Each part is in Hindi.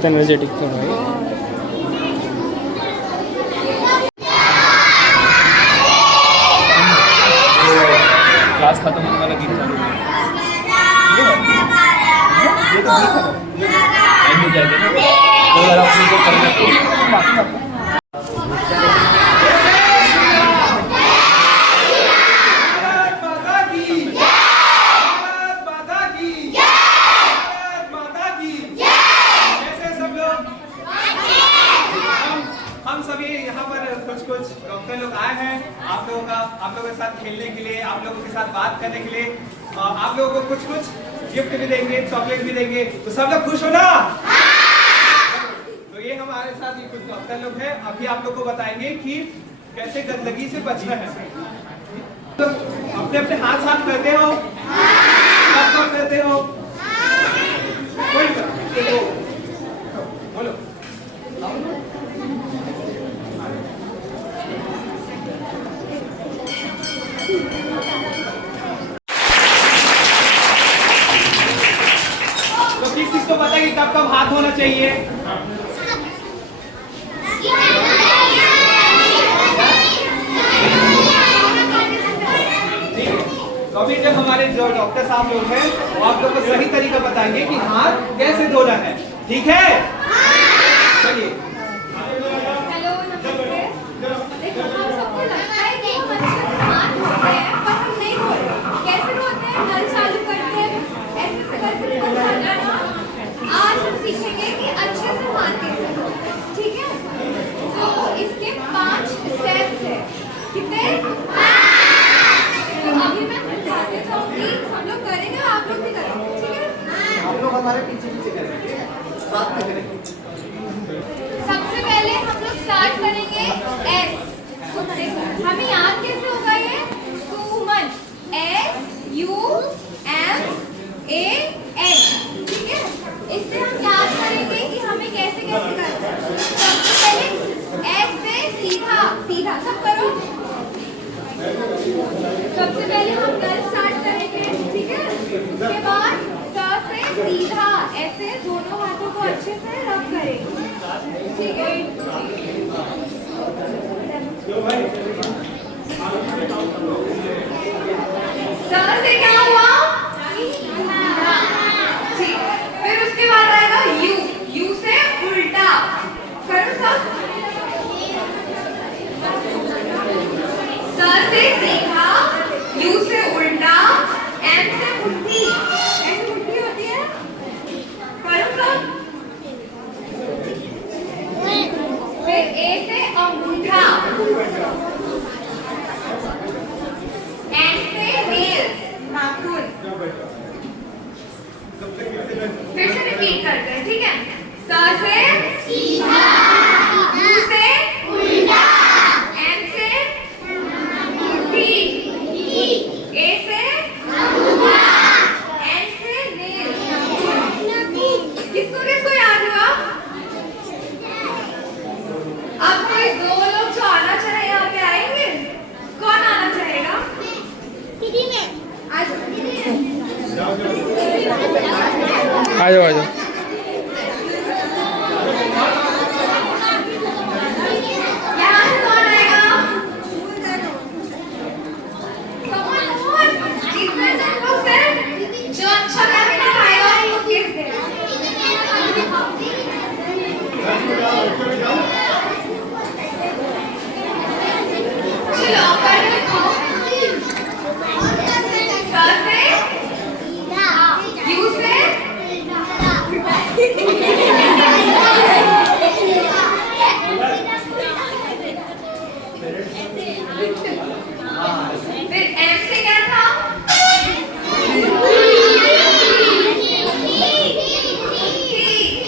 बहुत एनर्जेटिक था भाई। क्लास खत्म होने वाला गीत चालू है। ये तो गीत है एंड हो जाएगा ना, तो अगर आप को करना तो डॉक्टर लोग आए हैं आप लोगों के साथ खेलने के लिए, आप लोगों के साथ बात करने के लिए, आप लोगों को कुछ गिफ्ट भी देंगे, चॉकलेट भी देंगे। तो सब लोग खुश हो ना? तो ये हमारे साथ ये कुछ डॉक्टर लोग हैं, अभी आप लोग को बताएंगे कि कैसे गंदगी से बचना है। तो अपने अपने हाथ साफ करते हो, कब करते हो? बोलो। तो किसको पता है कि कब कब हाथ धोना चाहिए? तो अभी जब हमारे जो डॉक्टर साहब लोग हैं वो आप लोग को सही तरीका बताएंगे कि हाथ कैसे धोना है, ठीक है? चलिए। हमारे पीछे करेंगे, साथ में करेंगे। सबसे पहले हम लोग स्टार्ट करेंगे एस। हमें याद कैसे होगा ये? सुमन, SUMAN, ठीक है? इससे हम याद करेंगे कि हमें कैसे कैसे करना है। सबसे पहले एस से सीधा सीधा सब करो। सबसे पहले हम गर्ल स्टार्ट करेंगे, ठीक है? उसके बाद से सीधा ऐसे दोनों हाथों को अच्छे से रब करेंगे, ठीक है? सर से क्या हुआ? ठीक। फिर उसके बाद आएगा यू, यू से उल्टा करो सब। सर से सीधा, यू से उल्टा, एम से मुट्ठी, ऐसे मुट्ठी होती है, करो सब। फिर ए से अंगूठा, एन से नेल्स, नाखून। फिर से रिपीट करते हैं, ठीक है? स से सीधा, यू से उल्टा, एम से मुट्ठी, ए से अंगूठा, एन से नेल्स, नाखून। किसको किसको याद हुआ? अब कोई दो लोग जो आना चाहे यहाँ पे आएंगे? कौन आना चाहेगा? आ जाओ आ जाओ। यहाँ से कौन आएगा? जितने जन लोग हैं जो अच्छा करके आएगा वो गिफ्ट देगा। चलो कर देखो। स से यू से फिर एम से क्या था?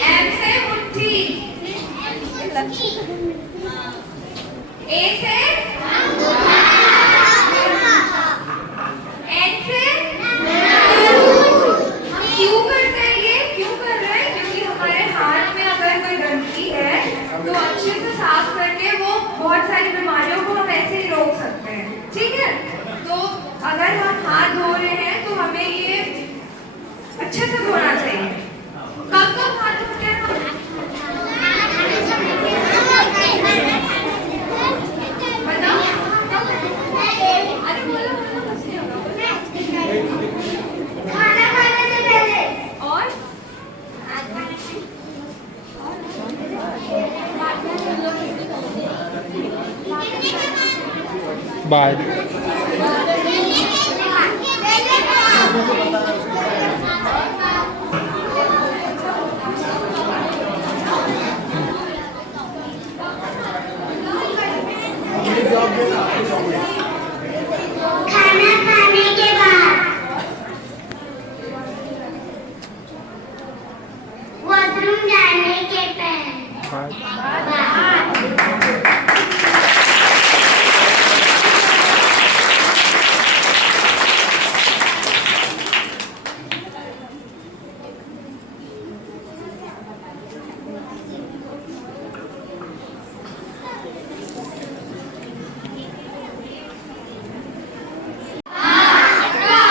एम से मुट्ठी, ए से एन से क्यों करते हैं ये? क्यों कर रहे हैं? क्योंकि हमारे हाथ में अगर कोई गंदगी है तो अच्छे से साफ करके वो बहुत सारी बीमारियों को हम ऐसे ही रोक सकते हैं, ठीक है? तो अगर हम हाथ धो रहे हैं तो हमें ये अच्छे से धोना चाहिए। कब कब हाथ धोते हैं हम? बाय। खाना खाने के बाद वॉशरूम जाने के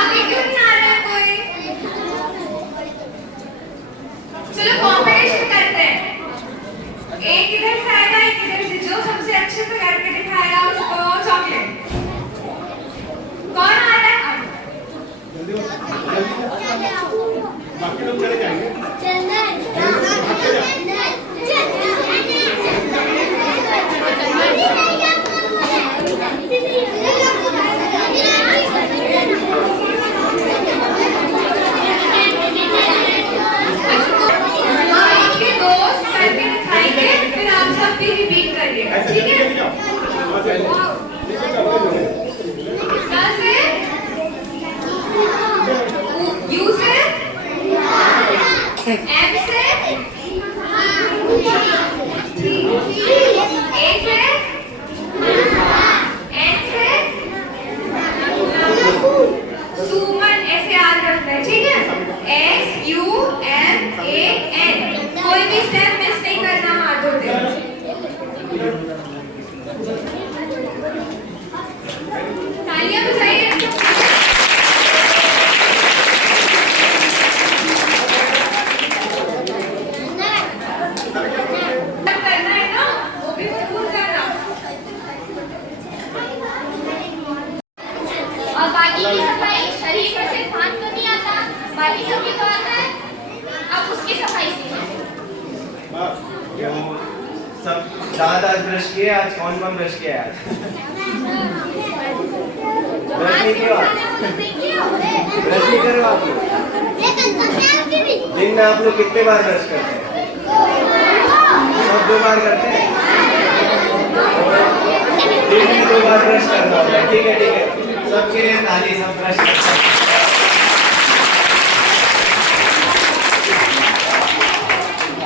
आगे क्यों नहीं आ रहा है कोई? चलो कॉम्पिटिशन करते हैं। एक इधर से आएगा, एक इधर से। जो सबसे अच्छे से करके दिखाएगा उसको चॉकलेट। कौन आ रहा है? बाकी लोग चले जाएंगे। आपके दोस्त करके दिखाएंगे, फिर आप सब भी रिपीट करिएगा, ठीक है? सा से, यू से, एम से, ए से, एन से, सुमन ऐसे याद रखना है, ठीक है? S U M A N. कोई भी स्टेप मिस नहीं करना हाथ जोड़ते हुए। तालियां बजाइए। करना है ना, वो भी भूल करना। और बाकी की सफाई शरीर पर से खान तो नहीं आता, बाकी सब की तो आता है। अब उसकी सफाई सीखें। सब दांत आज ब्रश किए, आज कौन कौन ब्रश किया है आज? ब्रश नहीं किया? ब्रश नहीं करो आप लोग? दिन में आप लोग कितने बार ब्रश करते हैं? सब 2 बार करते हैं? दिन में 2 बार ब्रश करना होता है, ठीक है ठीक है। सबके लिए ताली, सब ब्रश करते हैं।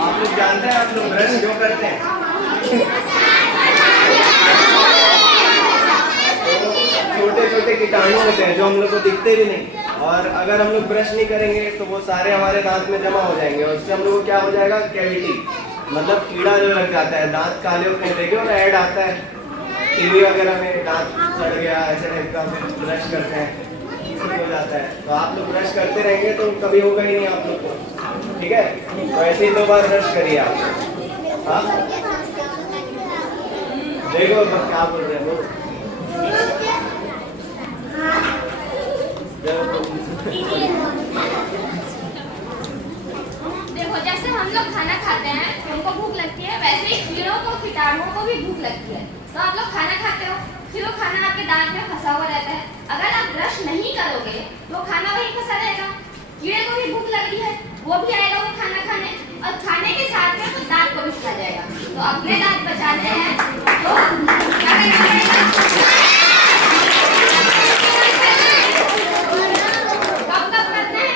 आप लोग जानते हैं आप लोग ब्रश क्यों करते हैं? छोटे छोटे कीटाणु होते हैं जो हम लोग को दिखते भी नहीं, और अगर हम लोग ब्रश नहीं करेंगे तो वो सारे हमारे दांत में जमा हो जाएंगे, और उससे हम लोग को क्या हो जाएगा, कैविटी, मतलब कीड़ा जो लग जाता है, दांत काले होते हैं। देखिए और ऐड आता है टीवी वगैरह में, दांत सड़ गया ऐसे टाइप का, फिर ब्रश करते हैं, इसलिए हो जाता है। तो आप लोग ब्रश करते रहेंगे तो कभी होगा ही नहीं आप लोग को, ठीक है? तो ऐसे ही 2 बार ब्रश करिए आप। हाँ देखो क्या बोल रहे हैं वो। देखो जैसे हम लोग खाना खाते हैं, हमको भूख लगती है, वैसे ही कीड़ों को, कीटाणुओं को भी भूख लगती है। तो आप लोग खाना खाते हो, फिर वो खाना आपके दांत में फंसा हुआ रहता है। अगर आप ब्रश नहीं करोगे तो खाना वहीं फंसा रहेगा। कीड़े को भी भूख लगी है, वो भी आएगा वो खाना खाने, और खाने के साथ में वो दांत को भी खा जाएगा। तो अपने दांत बचाने हैं तो क्या करना पड़ेगा? कब कब करना है?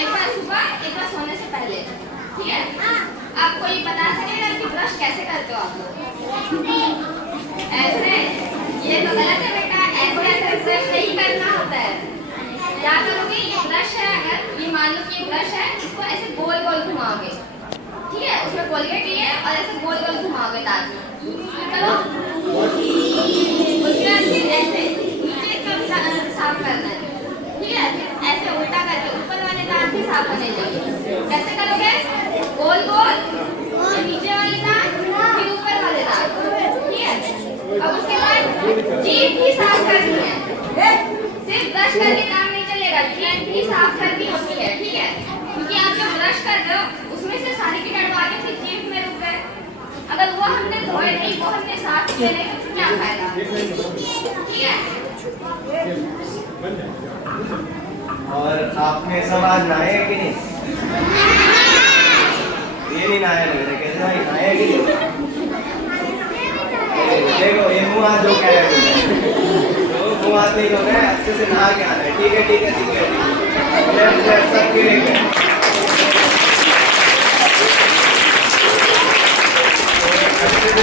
एक बार सुबह, एक बार सोने से पहले, ठीक है? आपको ये बता सकेगा कि ब्रश कैसे करते हो आप लोग? ऐसे? ये तो गलत है बेटा, ऐसे ब्रश नहीं करना होता है। क्या करोगे, ये ब्रश है, अगर ये मान लो कि ये ब्रश है, इसको ऐसे गोल गोल घुमाओगे, ठीक है? उसमें कोलगेट ही है और ऐसे गोल गोल घुमाओगे दांत में, करो। उसके बाद फिर ऐसे नीचे का साफ करना है, ठीक है? फिर ऐसे उल्टा करके ऊपर वाले दांत भी साफ करने चाहिए। कैसे करोगे? गोल गोल, नीचे वाले दांत, फिर ऊपर वाले दांत, ठीक है? अब उसके बाद जीभ भी साफ करनी है। सिर्फ ब्रश करके काम नहीं चलेगा, जीभ भी साफ करनी होती है, ठीक है? क्योंकि आप जो ब्रश कर रहे हो उसमें से सारे कीटाणु आके फिर जीभ में रुक गए। अगर वो हमने धोए नहीं, वो हमने साफ किए नहीं, तो क्या फायदा? ठीक है? और आपने सब आज नहाए हैं कि नहीं? ये नहीं नहाया लग रहा है, कैसे भाई नहाए हैं कि नहीं? देखो ये मुँह हाथ धो के आया है। मुँह हाथ नहीं धोना है, अच्छे से नहा के आना है। ठीक है ठीक है ठीक है। लेफ्ट लेफ्ट सबके लेके अच्छे से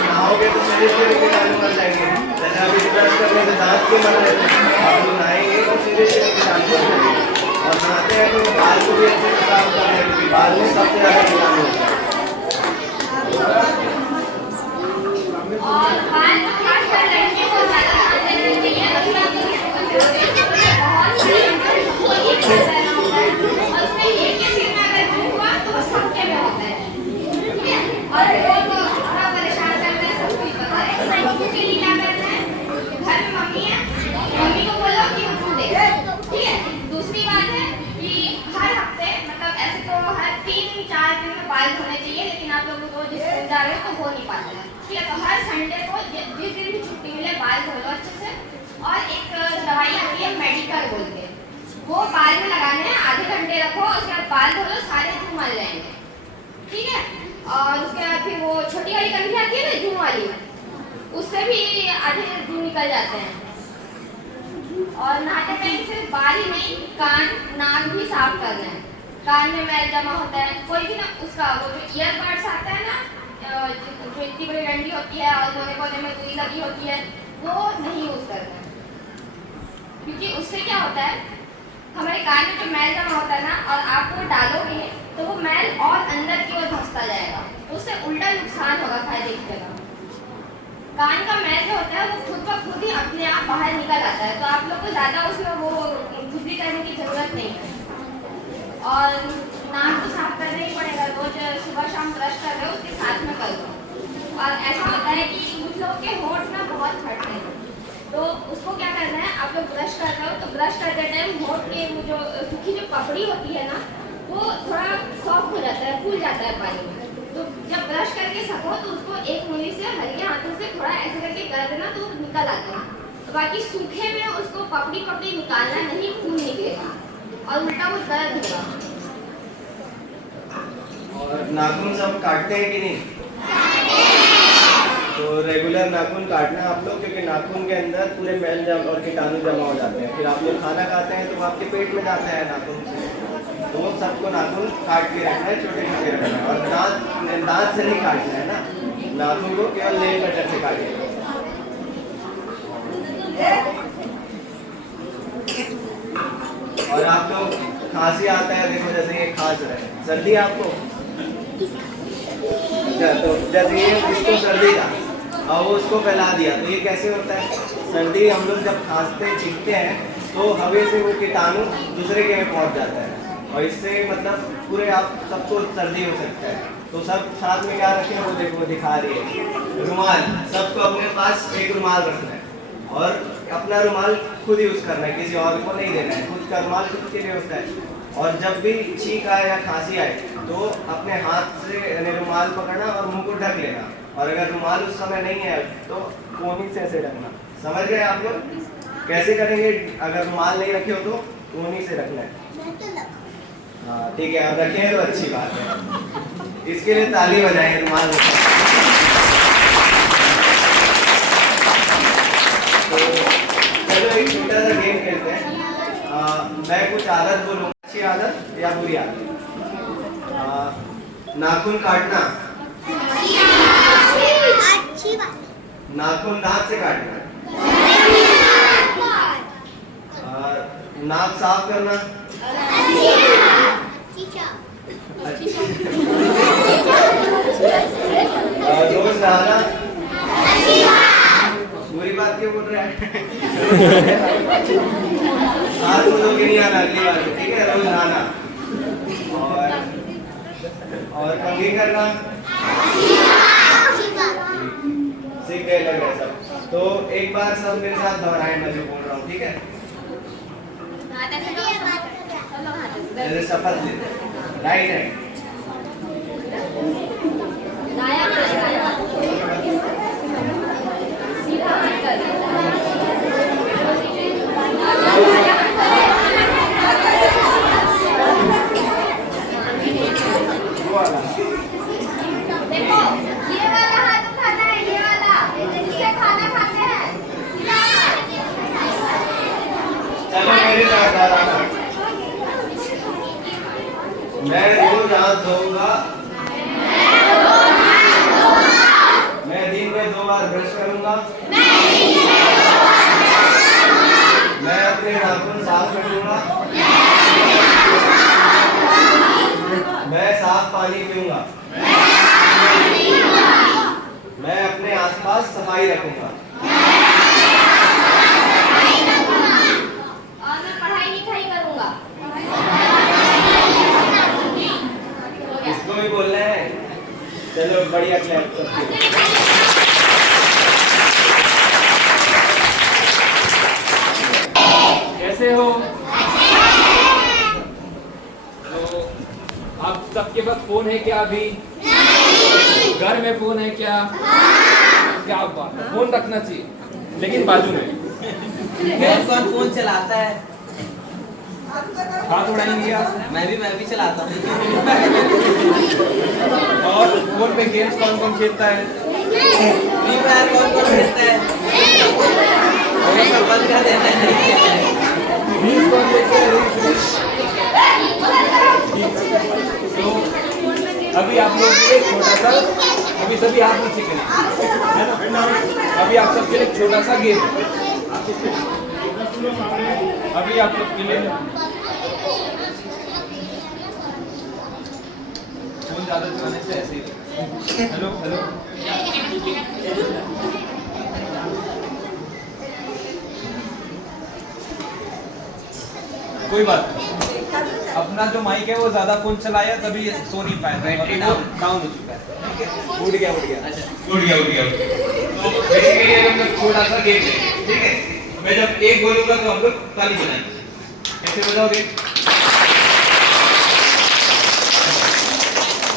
नहाओगे तो शरीर के कीटाणु मर जाएंगे। जैसे अभी ब्रश करने से दांत के मर जाते हैं, आप लोग नहाएंगे तो शरीर के कीटाणु मर जाएंगे। और नहाते हैं तो बाल को भी अच्छे से साफ करना है, क्योंकि बाल में सबसे ज़्यादा कीटाणु होते हैं। और बाल को खासकर लड़कियों को ज़्यादा ध्यान देना चाहिए। अभी आप लोग बहुत सारे ये करता है और उसमें एक के सिर में अगर धूप हुआ तो वो सबके में होता है। ठीक है? और लोगों को थोड़ा परेशान करता है, सब कुछ पता है। उसके लिए क्या करना है? घर में मम्मी है, मम्मी को बोलो कि उठो दे। ठीक है? दूसरी बात है कि हर हफ्ते मतलब ऐसे तो हर 3-4 दिन में बाल धोने चाहिए, लेकिन आप लोगों को जिस दिन जा रहे हो तो हो नहीं पाता है। ठीक है? तो हर संडे को जिस दिन भी छुट्टी मिले बाल धो लो अच्छे से। और एक दवाई आती है मेडिकल बोल के, वो बाल में लगाने हैं, आधे घंटे रखो, उसके बाद बाल धो लो, सारे धूल मर जाएंगे। ठीक है? और उसके बाद फिर वो छोटी वाली कंघी आती है ना धूल वाली, उससे भी आधे धूल निकल जाते हैं। और नहाते टाइम सिर्फ बाल ही नहीं, कान नाक भी साफ करना है। कान में मैल जमा होता है, कोई भी ना उसका वो जो ईयरबड्स आता है ना, जो इतनी बड़ी डंडी होती है और कोने कोने में सुई लगी होती है, वो नहीं यूज करना है। क्योंकि उससे क्या होता है, हमारे कान में जो मैल जमा होता है ना, और आप वो डालोगे तो वो मैल और अंदर की ओर धंसता जाएगा, उससे उल्टा नुकसान होगा फायदे की जगह। कान का मैल जो होता है वो खुद ब खुद ही अपने आप बाहर निकल आता है, तो आप लोग को ज़्यादा उसमें वो खुदी करने की ज़रूरत नहीं है। और नाक तो साफ करना ही पड़ेगा, रोज सुबह शाम ब्रश कर रहे हो उसके साथ में कर लो। और ऐसा होता है कि कुछ लोग के होंठ ना बहुत फटते हैं, तो उसको क्या करना है, आप लोग ब्रश कर रहे हो तो ब्रश करते टाइम होंठ के वो जो सूखी जो पपड़ी होती है ना, वो थोड़ा सॉफ्ट हो जाता है, फूल जाता है पानी में। तो जब ब्रश करके सको तो उसको एक उंगली से हल्के हाथों से थोड़ा ऐसे करके कर देना तो निकल आता है। तो बाकी सूखे में उसको पपड़ी पपड़ी निकालना नहीं, खून निकलेगा और उल्टा वो दर्द होगा। और नाखून सब काटते हैं कि नहीं? तो रेगुलर नाखून काटना है आप लोग, क्योंकि नाखून के अंदर पूरे मैल और कीटाणु जमा हो जाते हैं। फिर आप लोग खाना खाते हैं तो वो आपके पेट में जाता है नाखून से, तो सबको नाखून काट के रखना है, छोटे छोटे रखना है। और दांत से नहीं काटना है ना, नाखून को केवल नेल कटर से काटिए। और आप लोग खांसी आता है, देखो जैसे ये खांस रहे हैं, सर्दी आपको, तो जैसे ये इसको सर्दी था और वो उसको फैला दिया, तो ये कैसे होता है? सर्दी हम लोग जब खांसते छींकते हैं तो हवा से वो कीटाणु दूसरे के में पहुंच जाता है, और इससे मतलब पूरे आप सबको सर्दी हो सकता है। तो सब साथ में क्या रखें, वो देखो दिखा रही है, रुमाल। सबको अपने पास एक रुमाल रखना है और अपना रुमाल खुद यूज़ करना है, किसी और को नहीं देना है। खुद का रुमाल खुद के लिए होता है। और जब भी छींक आए या खांसी आए तो अपने हाथ से रुमाल पकड़ना और मुंह को ढक लेना, और अगर रुमाल उस समय नहीं है तो कोहनी से ऐसे रखना। समझ गए आप लोग? कैसे करेंगे? अगर रुमाल नहीं रखे हो तो कोहनी से रखना है। हाँ ठीक है, आप रखें तो अच्छी बात है। इसके लिए ताली बजाएं रुमाल। तो चलो एक छोटा सा गेम खेलते हैं। मैं कुछ आदत बोलूँगा, अच्छी आदत या बुरी आदत। नाखून काटना, अच्छी बात। नाखून दांत से काटना, नाक साफ करना, रोज नहाना, बुरी बात क्यों बोल रहा है? हाथ मुँह के नहीं आना अगली बार, ठीक है? रोज नहाना और कंघी करना, सीख गए लग रहे सब। तो एक बार सब मेरे साथ दोहराएं, मैं जो बोल रहा हूँ, ठीक है? जैसे शपथ लेते हैं, राइट है। देखो ये वाला हाथ उठाना है, ये वाला जिससे खाना खाते हैं। चलो मेरे साथ आ रहा। मैं रोज हाथ धोऊंगा। मैं दिन में 2 बार ब्रश करूंगा। मैं अपने नाखून साफ रखूंगा। मैं साफ पानी पीऊंगा। मैं अपने आसपास सफाई रखूंगा। और मैं पढ़ाई लिखाई करूंगा। इसको भी बोलना है। चलो बढ़िया क्लैप सबके। कैसे हो? तो आप सबके पास फोन है क्या अभी? घर में फोन है क्या? क्या बात है, फोन रखना चाहिए लेकिन बाजू में। कौन फोन चलाता है? हाथ उड़ाएंगे आप? मैं भी चलाता हूँ। और फोन पे गेम्स कौन कौन खेलता है? फ्री फायर कौन खेलता है? वो सब बंद कर देता है। रील्स कौन देखता है? तो अभी आप लोग के लिए छोटा सा, अभी सभी हाथ नीचे करें, है ना? अभी आप सबके लिए छोटा सा गेम। अभी आप सबके लिए फोन ज्यादा चलाने से ऐसे ही। हेलो हेलो, कोई बात नहीं। अपना जो माइक है वो ज्यादा फोन चलाया तभी ये सो नहीं पाया, बैटरी डाउन हो चुका है। उड़ गया। उड़ गया। तो बेसिकली हम लोग छोटा सा गेम है, ठीक है? मैं जब एक बोलूंगा तो हम लोग ताली बजाएंगे। कैसे बजाओगे?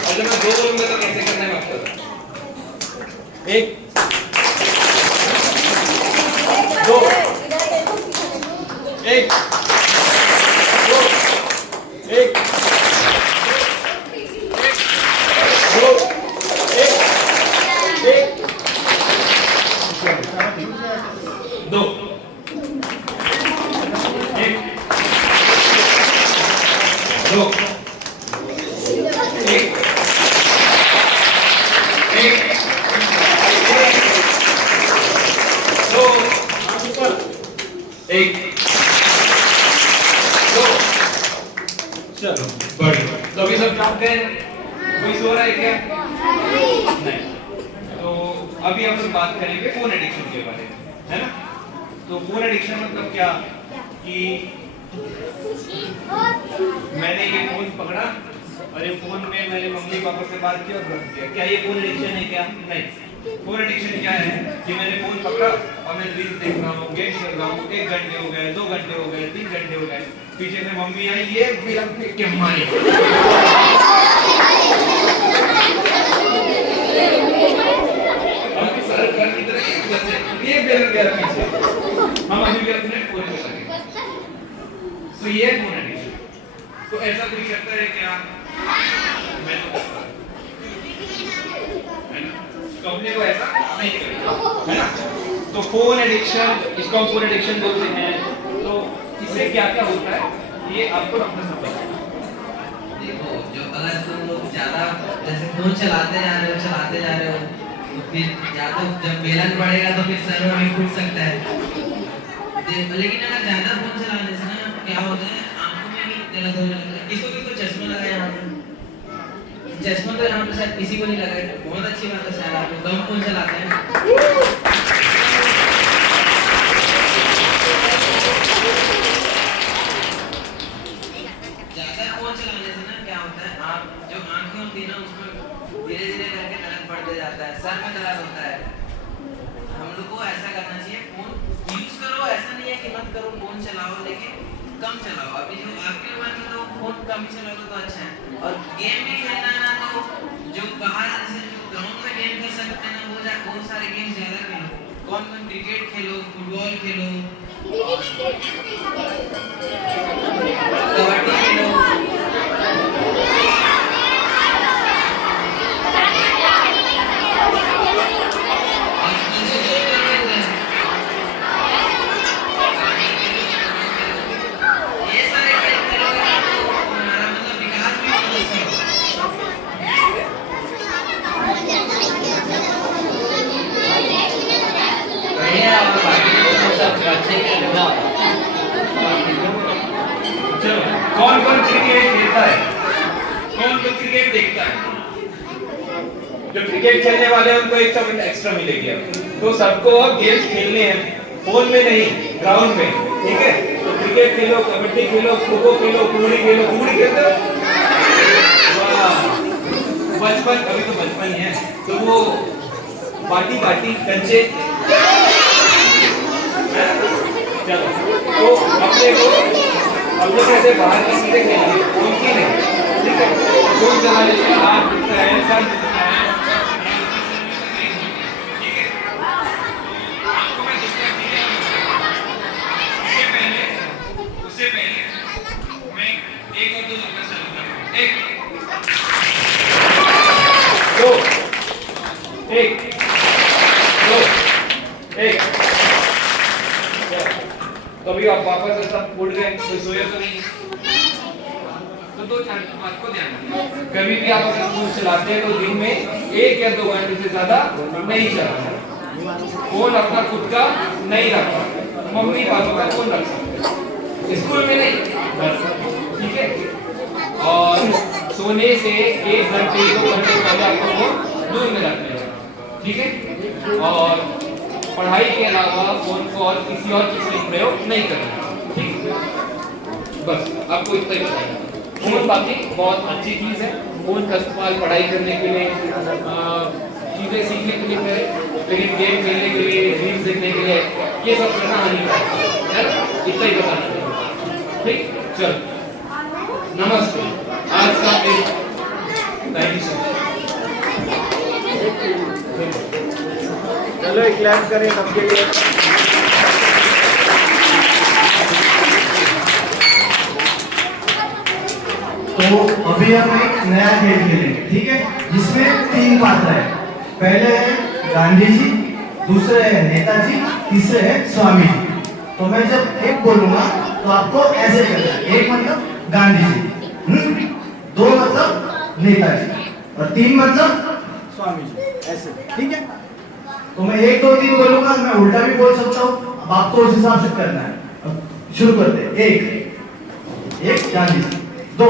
और जब मैं 2 बोलूंगा तो कैसे करना है मैं आपको बताऊं। 1 2 1 2 1 2 1 1 2 1 2 1 1 2 चलो बढ़िया। तो अभी सब जानते हैं, कोई सो रहा है क्या? नहीं। तो अभी हम लोग बात करेंगे फोन एडिक्शन के बारे में, है ना? तो फोन एडिक्शन मतलब क्या कि मैंने ये फोन पकड़ा और ये फोन में मैंने मम्मी पापा से बात की और रख दिया। क्या ये फोन एडिक्शन है क्या? नहीं। फोन एडिक्शन क्या है कि मैंने फोन पकड़ा और मैं रील्स देख रहा हूँ, गेम खेल रहा हूँ, 1 घंटे हो गए, 2 घंटे हो गए, 3 घंटे हो गए, पीछे से मम्मी आई, ये फिल्म फेंक के मारी। सर घर की तरह ये फिल्म गया पीछे, हम अभी भी अपने फोन पे लगे। तो ये फोन एडिक्शन। तो ऐसा कोई करता है क्या? मैं तो करता हूं, है ना? तो अपने को ऐसा नहीं करेगा, है ना? तो फोन एडिक्शन, इसको हम फोन एडिक्शन बोलते हैं। तो इससे क्या क्या होता है ये आपको डॉक्टर साहब बताएंगे। देखो, जो अगर तुम लोग ज्यादा जैसे फोन चलाते जा रहे हो तो फिर या तो जब बेलन बढ़ेगा तो फिर सर में फूट सकता है। लेकिन अगर ज्यादा फोन चलाने से ना क्या होता है, आंखों में भी गलत होने लगता है। किसको किसको चश्मा लगा है यहाँ पे? चश्मा तो यहाँ पे शायद किसी को नहीं लगा है। बहुत अच्छी बात है, शायद आप कम फोन चलाते हैं। ज्यादा फोन चलाने से ना क्या होता है, आप जो आंखें होती है ना उसमें धीरे धीरे करके दर्द बढ़ते जाता है, सर में दर्द होता है। हम लोग को ऐसा करना चाहिए, फोन यूज करो, ऐसा नहीं है कि मत करो, फोन चलाओ लेकिन कम चलाओ। अभी जो आपके उम्र में तो फोन कम ही चलाओगे तो अच्छा है। और गेम भी खेलना है ना तो जो बाहर जैसे जो ग्राउंड में गेम खेल सकते हैं ना वो सारे गेम ज्यादा खेलो। कौन क्रिकेट खेलो, फुटबॉल खेलो, कबड्डी खेलो। चलो, कौन कौन क्रिकेट खेलता है, कौन कौन क्रिकेट देखता है? जो क्रिकेट खेलने वाले हैं उनको 1 सेकंड एक्स्ट्रा मिलेगी अब। तो सबको अब गेम्स खेलने हैं, फोन में नहीं, ग्राउंड में, ठीक है? तो क्रिकेट खेलो, कबड्डी खेलो, खो-खो खेलो, कुंडी खेलो। कुंडी खेलते हो? वाह, बचपन, अभी तो बचपन ही है, तो वो बाटी कंचे, चलो तो अपने कैसे बाहर की चीजें खेलेंगे, उनकी नहीं, ठीक है? फोन चला लेते हैं, हाथ दुखता है, सर दुखता है, ठीक है? आपको मैं दूसरा चीजें उससे पहले मैं 1 और 2 नंबर चालू करूंगा। 1 2 1 2 1। तो अभी आप वापस से सब उठ गए, कोई सोया तो नहीं? तो 2 बात को ध्यान रखना, कभी भी आप अगर फोन चलाते हैं तो दिन में 1 या 2 घंटे से ज्यादा नहीं चलाना। फोन अपना खुद का नहीं रखना, मम्मी पापा का फोन रख सकते हैं, स्कूल में नहीं, बस, ठीक है? और सोने से 1 घंटे 2 घंटे पहले आपको फोन दूर में रख लेना, ठीक है? और पढ़ाई के अलावा फोन को और किसी और चीज में प्रयोग नहीं करना, ठीक है? बस आपको इतना ही बताना। फोन बाकी बहुत अच्छी चीज है, फोन का इस्तेमाल पढ़ाई करने के लिए, चीजें सीखने के लिए करें, लेकिन गेम खेलने के लिए, रील्स देखने के लिए ये सब करना हानिकारक है, इतना ही बताना, ठीक? चलो, नमस्ते। आज का चलो एक क्लास करें सबके लिए। तो अभी हम एक नया खेल खेलेंगे, ठीक है? जिसमें 3 पात्र है। पहले है गांधी जी, दूसरे है नेताजी, तीसरे है स्वामी जी। तो मैं जब 1 बोलूंगा तो आपको ऐसे करना है। 1 मतलब गांधी जी, 2 मतलब नेताजी और 3 मतलब स्वामी जी, ऐसे, ठीक है? तो मैं 1 2 3 बोलूंगा, मैं उल्टा भी बोल सकता हूँ, अब आपको उस हिसाब से करना है। अब शुरू करते हैं। 1 गांधी जी, 2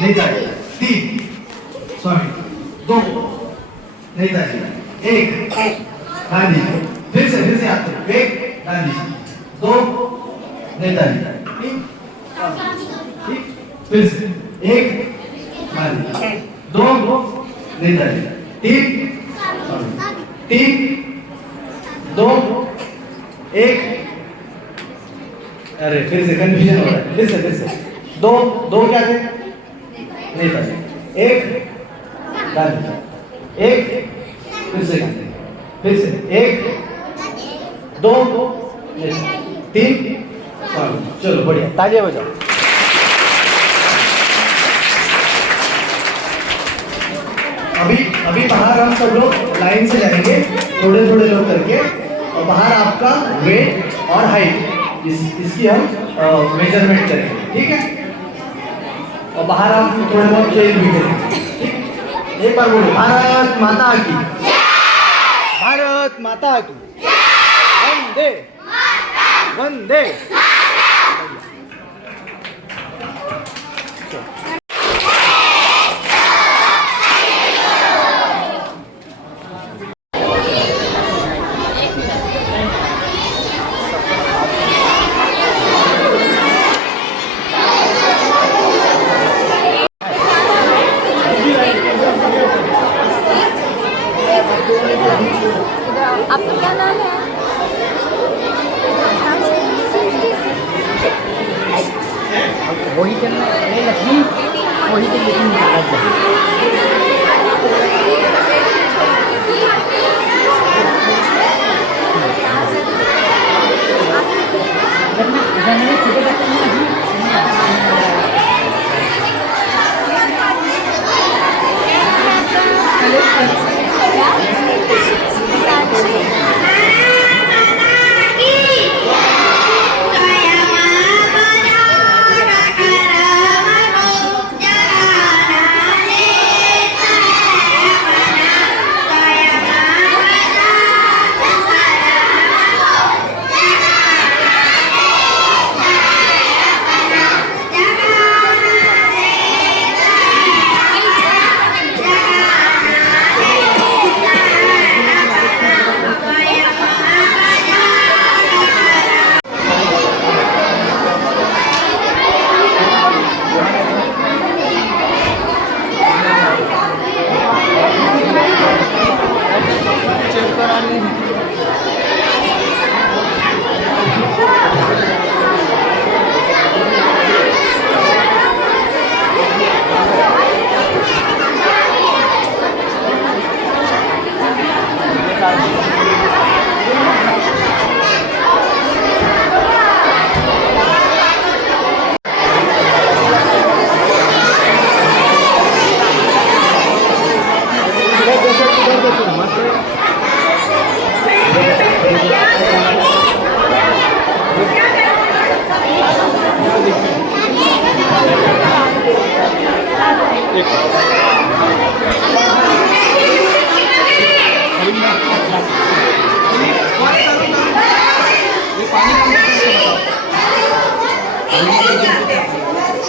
नेताजी, 3 स्वामी, 2 नेताजी, 1 गांधी जी। फिर से आते हैं। 1 गांधी जी, 2 नेताजी, 3 स्वामी, फिर से 1 गांधी जी, 2 नेताजी, 3 स्वामी, 3 2 1। अरे फिर से कंफ्यूजन हो रहा है, फिर से 2 क्या थे? नेताजी, 1 गांधी, 1 फिर से 1 2 नेताजी, 3 स्वामी। चलो बढ़िया, तालियां बजाओ। अभी बाहर हम सब लोग लाइन से जाएंगे, थोड़े लोग करके, और बाहर आपका वेट और हाइट इसकी हम मेजरमेंट करेंगे, ठीक है? और बाहर हम थोड़े बहुत चेंज भी करेंगे, ठीक? एक बार बोलो, भारत माता की, भारत माता की, वंदे वंदे। आपका क्या नाम है?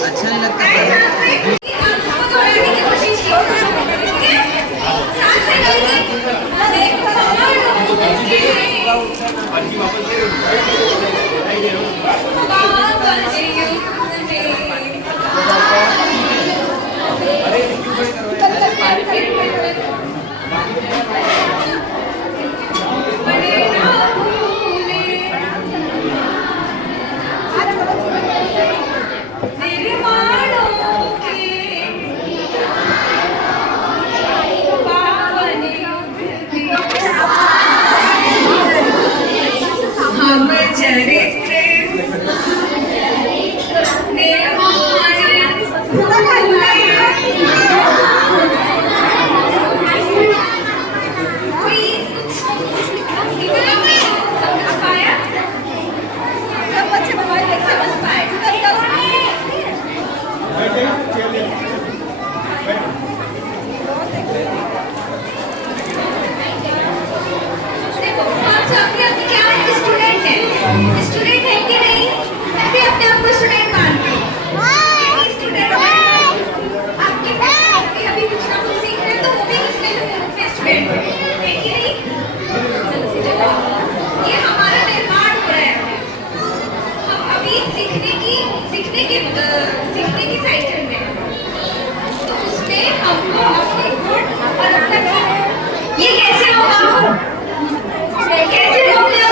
अच्छा नहीं लगता स्टूडेंट है कि नहीं? मैं भी अपने आप को स्टूडेंट मानती हूँ। स्टूडेंट आपके अभी कुछ ना कुछ सीख रहे हैं तो वो भी इसमें स्टूडेंट है कि नहीं? ये हमारा निर्माण हो रहा है। हम अभी सीखने की साइकिल में हैं। तो उसमें हमको अपने गुण और अपना ये कैसे होगा? कैसे होगा?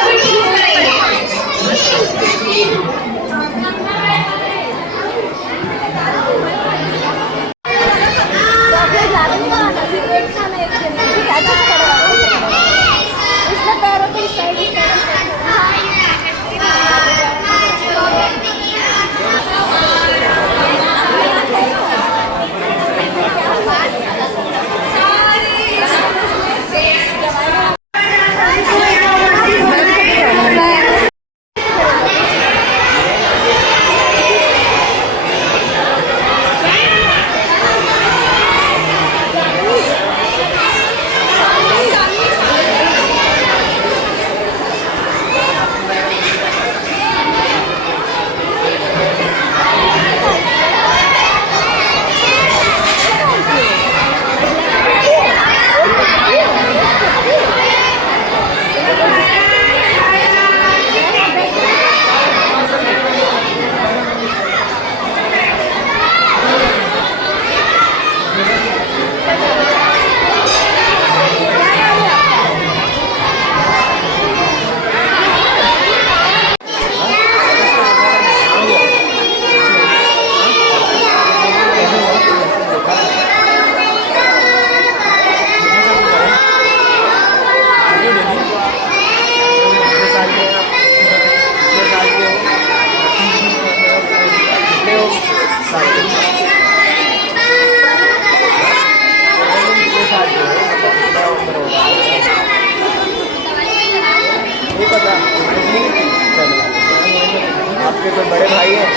आपके तो बड़े भाई हैं।